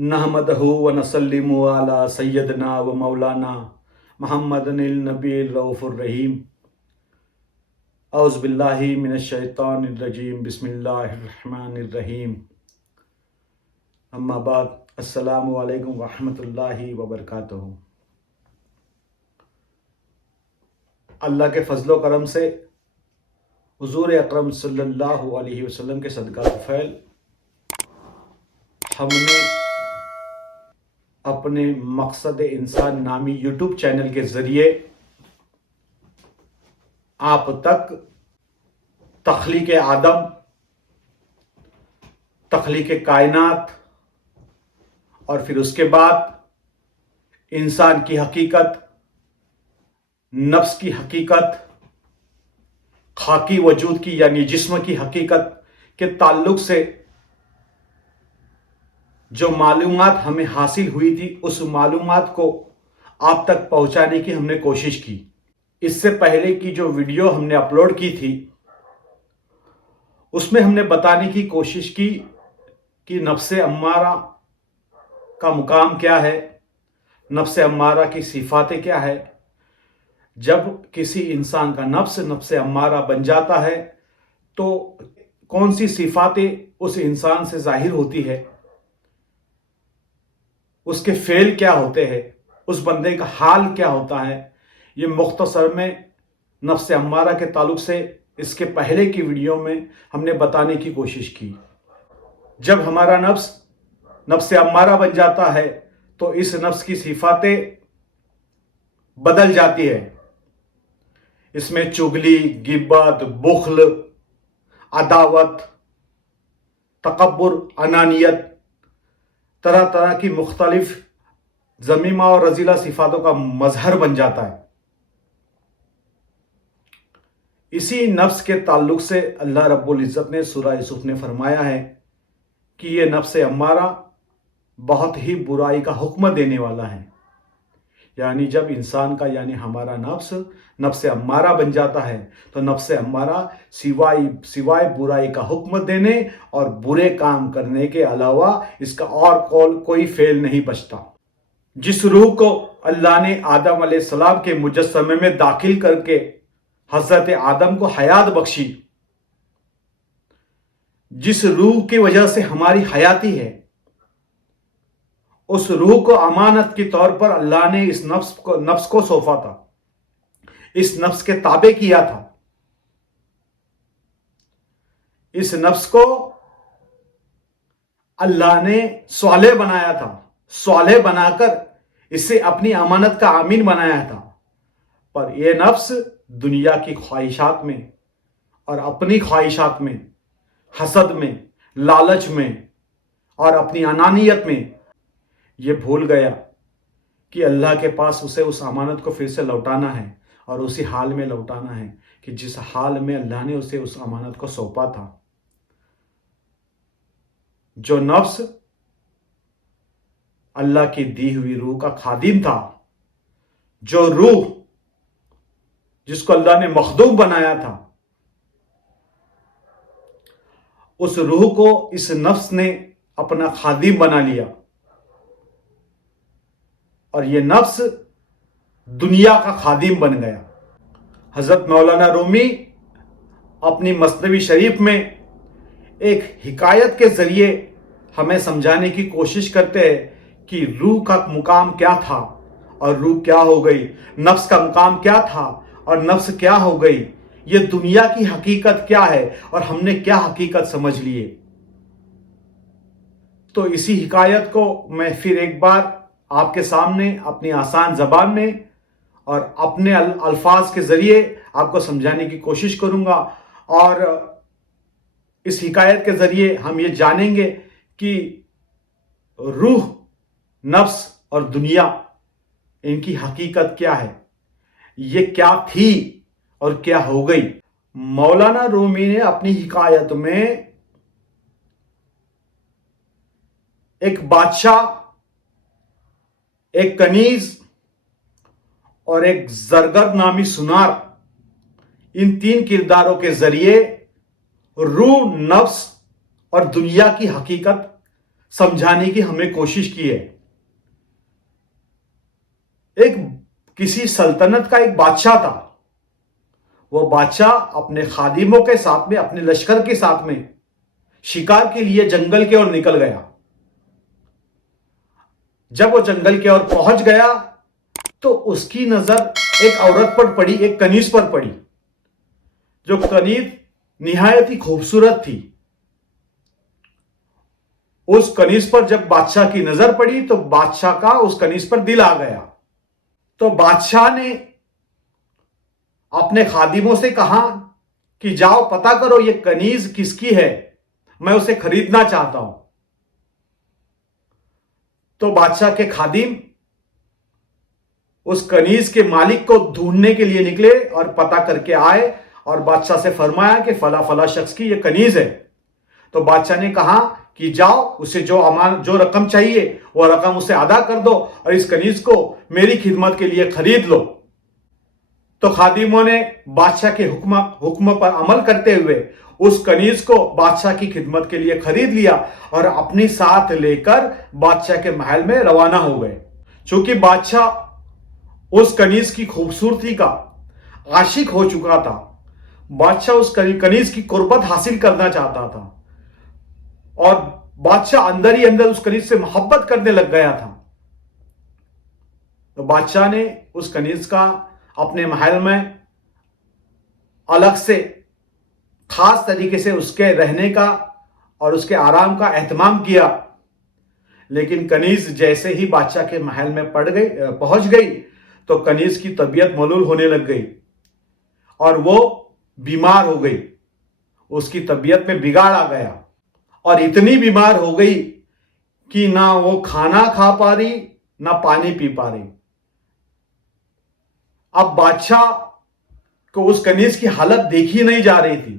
नहमदहु व नसल्लिमु अला सय्यदना व मौलाना मुहम्मदिल नबील रऊफुर रहीम। औज़ु बिल्लाहि मिनश शैतानिर रजीम। बिस्मिल्लाहिर रहमानिर रहीम। अम्मा बाद, अस्सलामु अलैकुम व रहमतुल्लाहि व बरकातुहू। अल्लाह के फजलो करम से हुज़ूर अकरम सल्लल्लाहु अलैहि वसल्लम के सदका फैल हमने अपने मकसद इंसान नामी यूट्यूब चैनल के ज़रिए आप तक तख्लीक आदम, तख्लीक कायनात और फिर उसके बाद इंसान की हकीकत, नफ्स की हकीकत, खाकी वजूद की यानी जिस्म की हकीकत के ताल्लुक से जो मालूमात हमें हासिल हुई थी उस मालूमात को आप तक पहुंचाने की हमने कोशिश की। इससे पहले की जो वीडियो हमने अपलोड की थी उसमें हमने बताने की कोशिश की कि नफ्स अम्मारा का मुकाम क्या है, नफ्स अम्मारा की सिफातें क्या है। जब किसी इंसान का नफ्स अम्मारा बन जाता है तो कौन सी सिफातें उस इंसान से जाहिर होती है, उसके फेल क्या होते हैं, उस बंदे का हाल क्या होता है। ये मुख्तसर में नफ्स अम्मारा के ताल्लुक से इसके पहले की वीडियो में हमने बताने की कोशिश की। जब हमारा नफ्स अम्मारा बन जाता है तो इस नफ्स की सिफातें बदल जाती है। इसमें चुगली, गिब्बत, बुख्ल, अदावत, तकब्बुर, अनानियत, तरह तरह की मुख्तलिफ ज़मीमा और रजीला सिफातों का मजहर बन जाता है। इसी नफ्स के ताल्लुक से अल्लाह रब्बुल इज़्ज़त ने सूरह यूसुफ ने फरमाया है कि ये नफ्स अम्मारा बहुत ही बुराई का हुक्म देने वाला है। यानी जब इंसान का यानी हमारा नफ्स अम्मारा बन जाता है तो नफ्स अम्मारा सिवाय बुराई का हुक्म देने और बुरे काम करने के अलावा इसका और कोई फेल नहीं बचता। जिस रूह को अल्लाह ने आदम अलैहिस्सलाम के मुजस्समे में दाखिल करके हजरत आदम को हयात बख्शी, जिस रूह की वजह से हमारी हयाती है, उस रूह को अमानत के तौर पर अल्लाह ने इस नफ्स को सौंपा था, इस नफ्स के ताबे किया था। इस नफ्स को अल्लाह ने स्वालेह बनाया था, स्वालेह बनाकर इसे अपनी अमानत का आमीन बनाया था। पर यह नफ्स दुनिया की ख्वाहिशात में और अपनी ख्वाहिशात में, हसद में, लालच में और अपनी अनानियत में ये भूल गया कि अल्लाह के पास उसे उस अमानत को फिर से लौटाना है और उसी हाल में लौटाना है कि जिस हाल में अल्लाह ने उसे उस अमानत को सौंपा था। जो नफ्स अल्लाह की दी हुई रूह का खादिम था, जो रूह जिसको अल्लाह ने मखदूम बनाया था, उस रूह को इस नफ्स ने अपना खादिम बना लिया और यह नफ्स दुनिया का खादिम बन गया। हजरत मौलाना रूमी अपनी मसनवी शरीफ में एक हिकायत के जरिए हमें समझाने की कोशिश करते हैं कि रूह का मुकाम क्या था और रूह क्या हो गई, नफ्स का मुकाम क्या था और नफ्स क्या हो गई, ये दुनिया की हकीकत क्या है और हमने क्या हकीकत समझ लिए। तो इसी हिकायत को मैं फिर एक बार आपके सामने अपनी आसान ज़बान में और अपने अल्फाज के ज़रिए आपको समझाने की कोशिश करूँगा। और इस हिकायत के ज़रिए हम ये जानेंगे कि रूह, नफ्स और दुनिया, इनकी हकीकत क्या है, ये क्या थी और क्या हो गई। मौलाना रूमी ने अपनी हिकायत में एक बादशाह, एक कनीज और एक जरगर नामी सुनार, इन तीन किरदारों के जरिए रूह, नफ्स और दुनिया की हकीकत समझाने की हमें कोशिश की है। एक किसी सल्तनत का एक बादशाह था। वो बादशाह अपने खादिमों के साथ में, अपने लश्कर के साथ में शिकार के लिए जंगल की ओर निकल गया। जब वो जंगल की ओर पहुंच गया तो उसकी नजर एक औरत पर पड़ी, एक कनीज पर पड़ी, जो कनीज निहायत ही खूबसूरत थी। उस कनीज पर जब बादशाह की नजर पड़ी तो बादशाह का उस कनीज पर दिल आ गया। तो बादशाह ने अपने खादिमों से कहा कि जाओ पता करो ये कनीज किसकी है, मैं उसे खरीदना चाहता हूं। तो बादशाह के खादिम उस कनीज के मालिक को ढूंढने के लिए निकले और पता करके आए और बादशाह से फरमाया कि फला फला शख्स की ये कनीज है। तो बादशाह ने कहा कि जाओ उसे जो रकम चाहिए वो रकम उसे अदा कर दो और इस कनीज को मेरी खिदमत के लिए खरीद लो। तो खादिमों ने बादशाह के हुक्म पर अमल करते हुए उस कनीज को बादशाह की खिदमत के लिए खरीद लिया और अपने साथ लेकर बादशाह के महल में रवाना हो गए। चूंकि बादशाह उस कनीज की खूबसूरती का आशिक हो चुका था, बादशाह उस कनीज की कुर्बत हासिल करना चाहता था और बादशाह अंदर ही अंदर उस कनीज से मोहब्बत करने लग गया था। तो बादशाह ने उस कनीज का अपने महल में अलग से खास तरीके से उसके रहने का और उसके आराम का एहतमाम किया। लेकिन कनीज जैसे ही बादशाह के महल में पहुंच गई तो कनीज की तबीयत मलूल होने लग गई और वो बीमार हो गई। उसकी तबीयत में बिगाड़ आ गया और इतनी बीमार हो गई कि ना वो खाना खा पा रही ना पानी पी पा रही। अब बादशाह को उस कनीज की हालत देखी नहीं जा रही थी।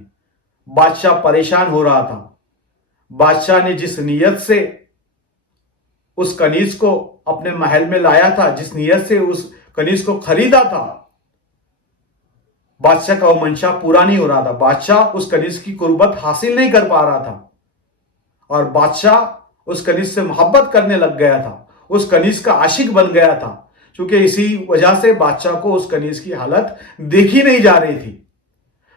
बादशाह परेशान हो रहा था। बादशाह ने जिस नीयत से उस कनीज को अपने महल में लाया था, जिस नीयत से उस कनीज को खरीदा था, बादशाह का वो मंशा पूरा नहीं हो रहा था। बादशाह उस कनीज की कुर्बत हासिल नहीं कर पा रहा था और बादशाह उस कनीज से मोहब्बत करने लग गया था, उस कनीज का आशिक बन गया था। क्योंकि इसी वजह से बादशाह को उस कनीज की हालत देखी नहीं जा रही थी।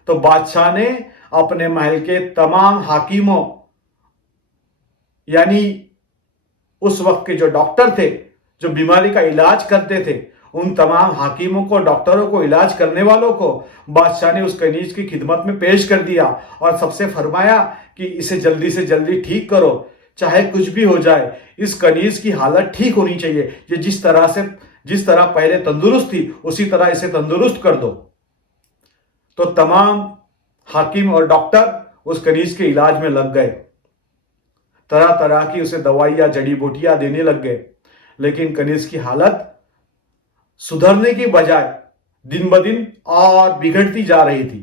तो बादशाह ने अपने महल के तमाम हाकिमों, यानी उस वक्त के जो डॉक्टर थे, जो बीमारी का इलाज करते थे, उन तमाम हाकिमों को, डॉक्टरों को, इलाज करने वालों को बादशाह ने उस कनीज की खिदमत में पेश कर दिया और सबसे फरमाया कि इसे जल्दी से जल्दी ठीक करो, चाहे कुछ भी हो जाए, इस कनीज की हालत ठीक होनी चाहिए। ये जिस तरह पहले तंदुरुस्त थी उसी तरह इसे तंदुरुस्त कर दो। तो तमाम हाकिम और डॉक्टर उस कनीज के इलाज में लग गए, तरह तरह की उसे दवाइयां, जड़ी बूटियां देने लग गए। लेकिन कनीज की हालत सुधरने की बजाय दिन ब दिन और बिगड़ती जा रही थी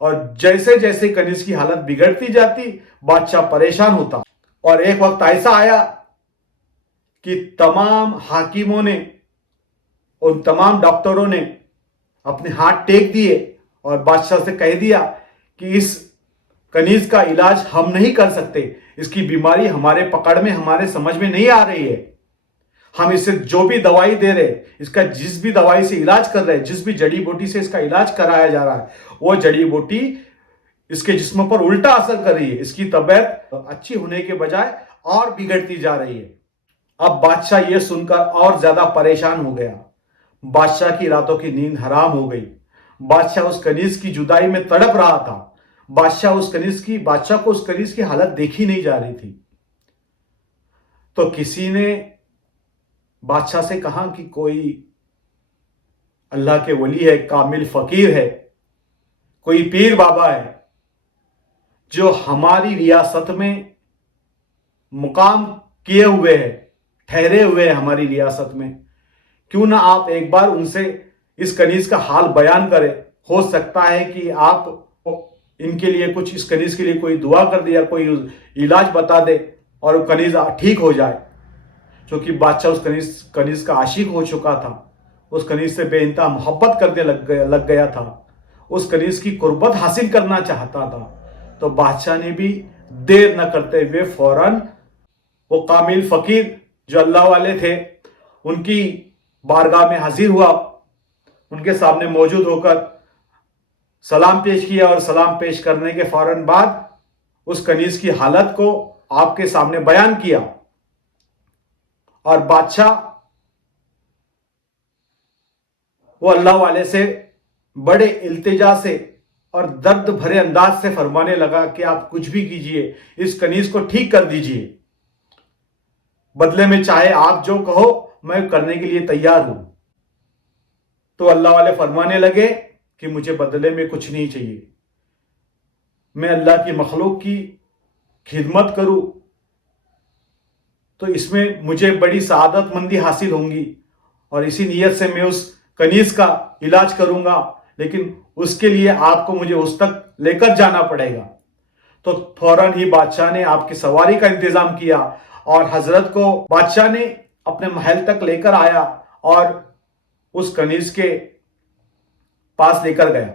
और जैसे जैसे कनीज की हालत बिगड़ती जाती बादशाह परेशान होता। और एक वक्त ऐसा आया कि तमाम हाकिमों ने, उन तमाम डॉक्टरों ने अपने हाथ टेक दिए और बादशाह से कह दिया कि इस कनीज का इलाज हम नहीं कर सकते, इसकी बीमारी हमारे पकड़ में, हमारे समझ में नहीं आ रही है। हम इसे जो भी दवाई दे रहे, इसका जिस भी दवाई से इलाज कर रहे हैं, जिस भी जड़ी बूटी से इसका इलाज कराया जा रहा है, वो जड़ी बूटी इसके जिस्म पर उल्टा असर कर रही है। इसकी तबीयत अच्छी होने के बजाय और बिगड़ती जा रही है। अब बादशाह ये सुनकर और ज्यादा परेशान हो गया। बादशाह की रातों की नींद हराम हो गई। बादशाह उस कनीज की जुदाई में तड़प रहा था। बादशाह को उस कनीज की हालत देखी नहीं जा रही थी। तो किसी ने बादशाह से कहा कि कोई अल्लाह के वली है, कामिल फकीर है, कोई पीर बाबा है जो हमारी रियासत में मुकाम किए हुए है, ठहरे हुए हैं हमारी रियासत में, क्यों ना आप एक बार उनसे इस कनीज का हाल बयान करें। हो सकता है कि आप इनके लिए कुछ, इस कनीज के लिए कोई दुआ कर दे या कोई इलाज बता दे और कनीज ठीक हो जाए। क्योंकि बादशाह उस कनीज का आशिक हो चुका था, उस कनीज से बेइंतहा मोहब्बत करने लग गया था, उस कनीज की कुर्बत हासिल करना चाहता था। तो बादशाह ने भी देर न करते हुए फौरन वो कामिल फकीर जो अल्लाह वाले थे उनकी बारगाह में हाजिर हुआ, उनके सामने मौजूद होकर सलाम पेश किया और सलाम पेश करने के फौरन बाद उस कनीज की हालत को आपके सामने बयान किया। और बादशाह वो अल्लाह वाले से बड़े इल्तिजा से और दर्द भरे अंदाज से फरमाने लगा कि आप कुछ भी कीजिए, इस कनीज को ठीक कर दीजिए, बदले में चाहे आप जो कहो मैं करने के लिए तैयार हूं। तो अल्लाह वाले फरमाने लगे कि मुझे बदले में कुछ नहीं चाहिए, मैं अल्लाह की मखलूक की खिदमत करूं तो इसमें मुझे बड़ी सआदतमंदी हासिल होंगी और इसी नीयत से मैं उस कनीज का इलाज करूंगा, लेकिन उसके लिए आपको मुझे उस तक लेकर जाना पड़ेगा। तो फौरन ही बादशाह ने आपकी सवारी का इंतजाम किया और हजरत को बादशाह ने अपने महल तक लेकर आया और उस कनीज के पास लेकर गया।